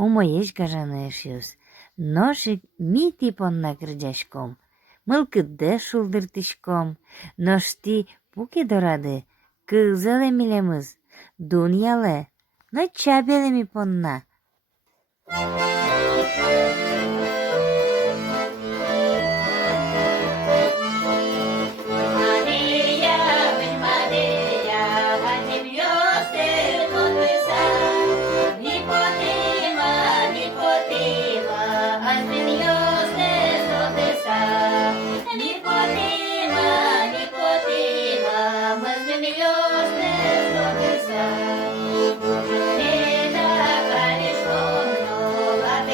Умоєш кажанешюс. Ношик міті понна кирдяшком. Мылкыдде шулдыртышком. Ношти пуке дорады. Кызыле милемыз. Дуньяле. Но чабелеми понна.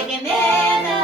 Gemena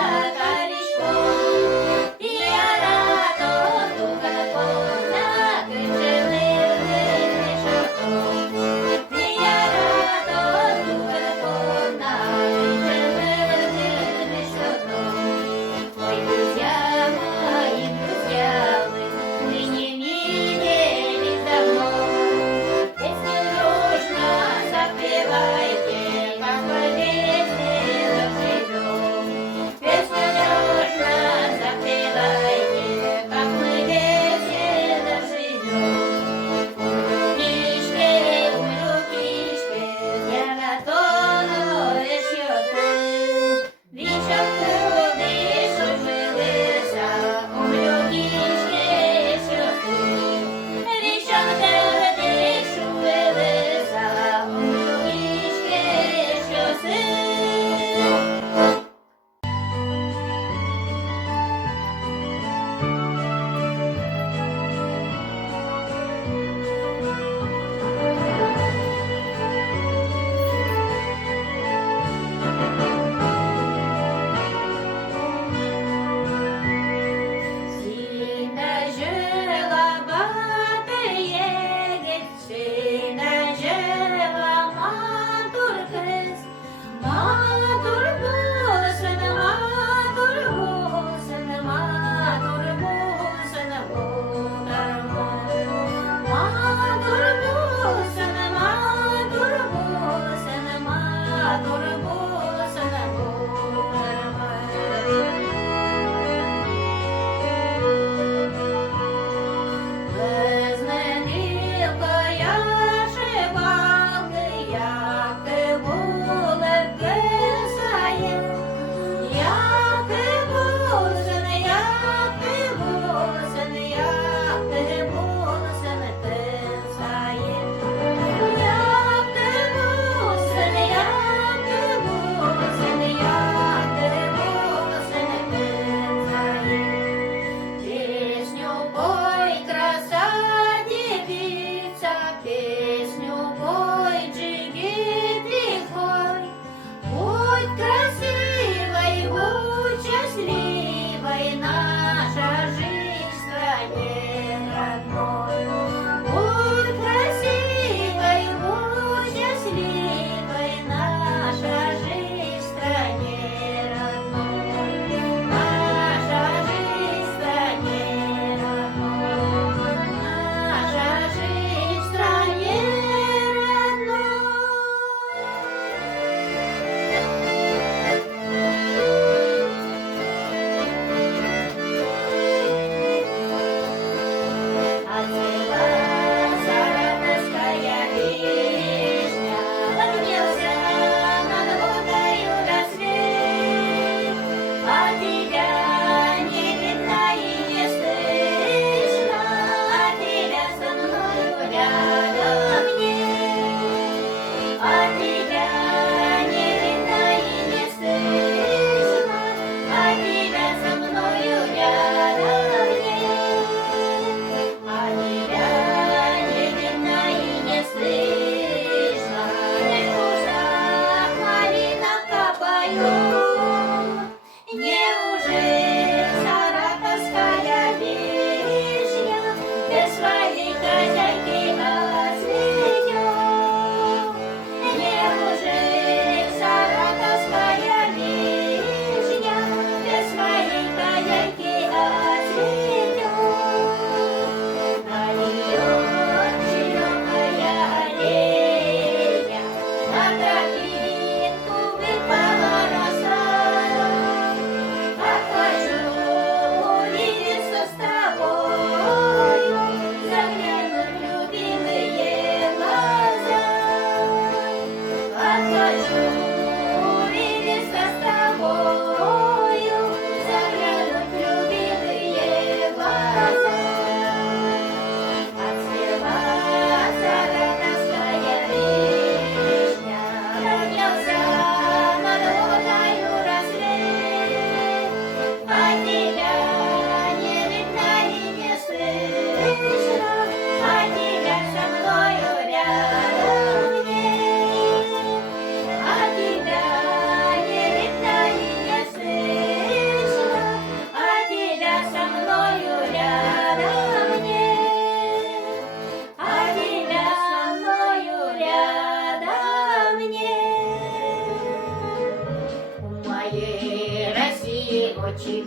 очи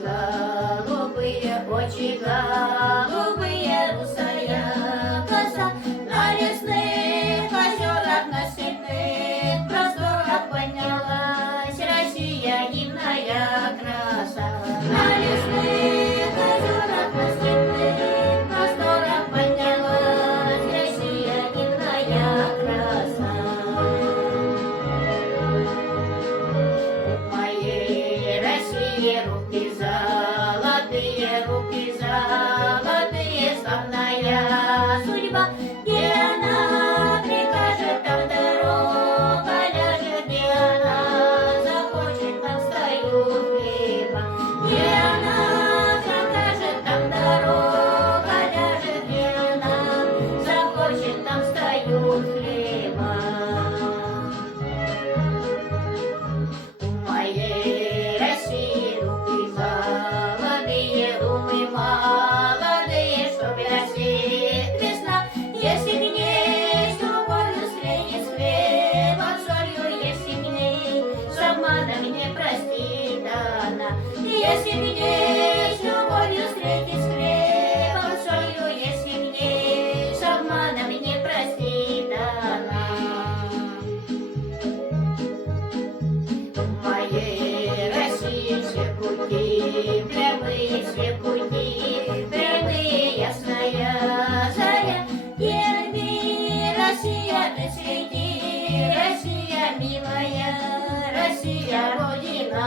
голубые, русая коса, на лесных озерах, на степных просторах поднялась Россия, дивная краса. На лесных озерах, на степных просторах поднялась Россия, дивная краса. У моей России руки золотые, славная судьба, где она прикажет, там дорога ляжет, где она захочет, там встают хлеба, где она закажет, там дорога ляжет, где она захочет, там встают хлеба. У моей России руки золотые, думы молодые, чтоб рассеет весна, если в ней с любовью встретит, с хлебом, солью, если в ней с обманом не простит она, если в ней с любовью встретит, с хлебом, солью, если в ней с обманом не простит она. В моей России все пути прямые, ясная заря, терпи, Россия, ты среди, Россия, милая, Россия, Родина